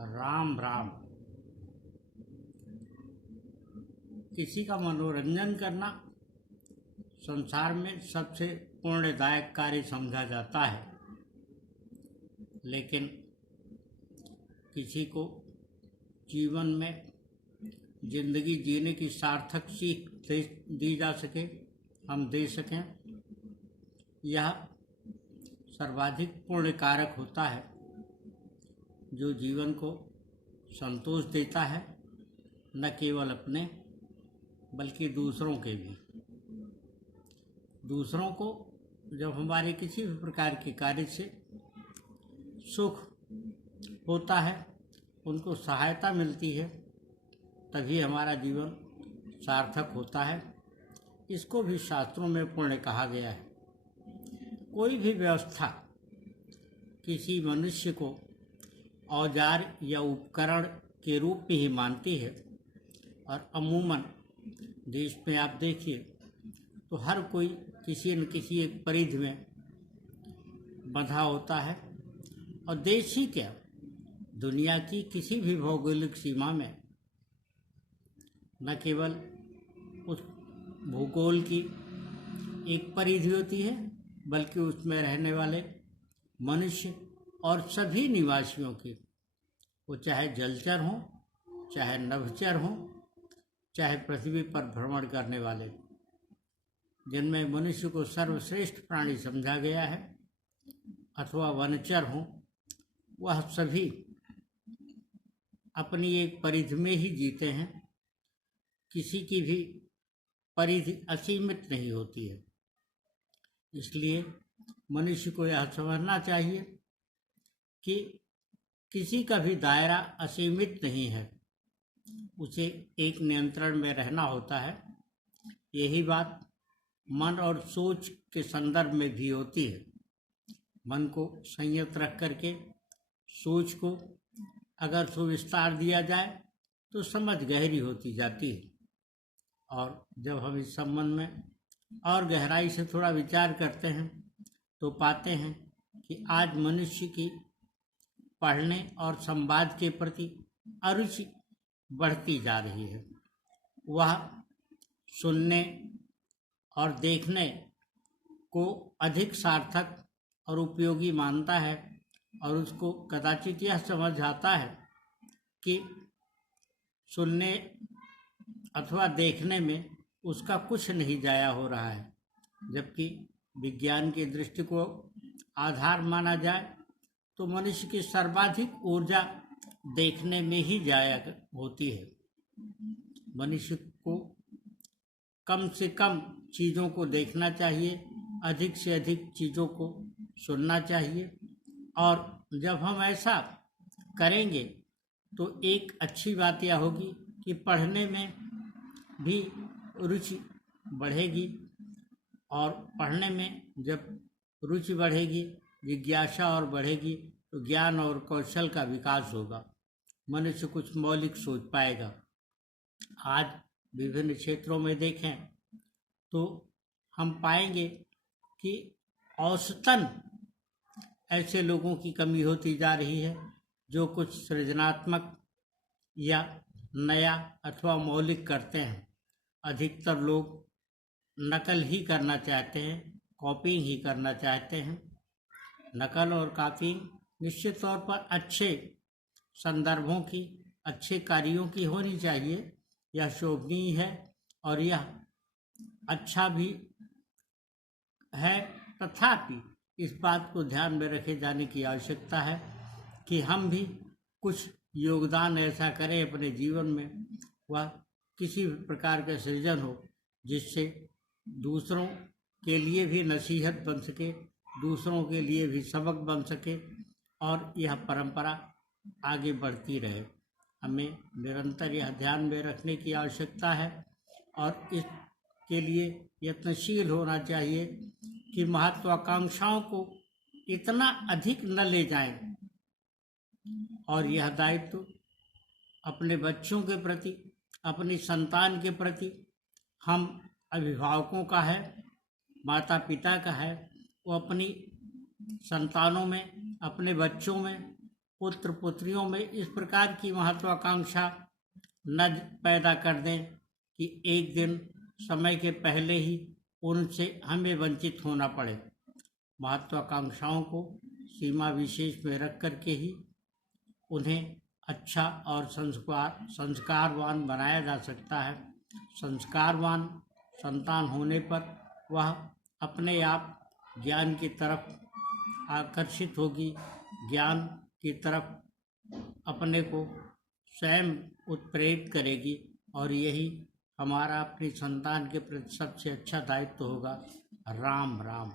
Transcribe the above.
राम राम। किसी का मनोरंजन करना संसार में सबसे पुण्यदायक कार्य समझा जाता है, लेकिन किसी को जीवन में जिंदगी जीने की सार्थक सीख दी जा सके, हम दे सकें, यह सर्वाधिक पुण्य कारक होता है, जो जीवन को संतोष देता है, न केवल अपने बल्कि दूसरों के भी। दूसरों को जब हमारे किसी भी प्रकार के कार्य से सुख होता है, उनको सहायता मिलती है, तभी हमारा जीवन सार्थक होता है। इसको भी शास्त्रों में पुण्य कहा गया है। कोई भी व्यवस्था किसी मनुष्य को औजार या उपकरण के रूप में ही मानती है, और अमूमन देश में आप देखिए तो हर कोई किसी न किसी एक परिधि में बंधा होता है, और देश ही क्या, दुनिया की किसी भी भौगोलिक सीमा में न केवल उस भूगोल की एक परिधि होती है, बल्कि उसमें रहने वाले मनुष्य और सभी निवासियों की, वो चाहे जलचर हों, चाहे नभचर हों, चाहे पृथ्वी पर भ्रमण करने वाले, जिनमें मनुष्य को सर्वश्रेष्ठ प्राणी समझा गया है, अथवा वनचर हों, वह सभी अपनी एक परिधि में ही जीते हैं। किसी की भी परिधि असीमित नहीं होती है। इसलिए मनुष्य को यह समझना चाहिए कि किसी का भी दायरा असीमित नहीं है, उसे एक नियंत्रण में रहना होता है। यही बात मन और सोच के संदर्भ में भी होती है। मन को संयत रख करके सोच को अगर सुविस्तार दिया जाए तो समझ गहरी होती जाती है, और जब हम इस संबंध में और गहराई से थोड़ा विचार करते हैं तो पाते हैं कि आज मनुष्य की पढ़ने और संवाद के प्रति अरुचि बढ़ती जा रही है। वह सुनने और देखने को अधिक सार्थक और उपयोगी मानता है, और उसको कदाचित यह समझ आता है कि सुनने अथवा देखने में उसका कुछ नहीं जाया हो रहा है, जबकि विज्ञान की दृष्टि को आधार माना जाए तो मनुष्य की सर्वाधिक ऊर्जा देखने में ही जाया होती है। मनुष्य को कम से कम चीज़ों को देखना चाहिए, अधिक से अधिक चीज़ों को सुनना चाहिए, और जब हम ऐसा करेंगे तो एक अच्छी बात यह होगी कि पढ़ने में भी रुचि बढ़ेगी, और पढ़ने में जब रुचि बढ़ेगी, जिज्ञासा और बढ़ेगी, तो ज्ञान और कौशल का विकास होगा, मनुष्य कुछ मौलिक सोच पाएगा। आज विभिन्न क्षेत्रों में देखें तो हम पाएंगे कि औसतन ऐसे लोगों की कमी होती जा रही है जो कुछ सृजनात्मक या नया अथवा मौलिक करते हैं। अधिकतर लोग नकल ही करना चाहते हैं, कॉपिंग ही करना चाहते हैं। नकल और कॉपिंग निश्चित तौर पर अच्छे संदर्भों की, अच्छे कार्यों की होनी चाहिए, यह शोभनीय है और यह अच्छा भी है। तथापि इस बात को ध्यान में रखे जाने की आवश्यकता है कि हम भी कुछ योगदान ऐसा करें अपने जीवन में, वह किसी भी प्रकार का सृजन हो जिससे दूसरों के लिए भी नसीहत बन सके, दूसरों के लिए भी सबक बन सके, और यह परंपरा आगे बढ़ती रहे। हमें निरंतर यह ध्यान में रखने की आवश्यकता है, और इसके लिए यत्नशील होना चाहिए कि महत्वाकांक्षाओं को इतना अधिक न ले जाएं, और यह दायित्व अपने बच्चों के प्रति, अपनी संतान के प्रति हम अभिभावकों का है, माता पिता का है। वो अपनी संतानों में, अपने बच्चों में पुत्र पुत्रियों में इस प्रकार की महत्वाकांक्षा न पैदा कर दें कि एक दिन समय के पहले ही उनसे हमें वंचित होना पड़े। महत्वाकांक्षाओं को सीमा विशेष में रख करके ही उन्हें अच्छा और संस्कारवान बनाया जा सकता है। संस्कारवान संतान होने पर वह अपने आप ज्ञान की तरफ आकर्षित होगी, ज्ञान की तरफ अपने को स्वयं उत्प्रेरित करेगी, और यही हमारा अपनी संतान के प्रति सबसे अच्छा दायित्व होगा। राम राम।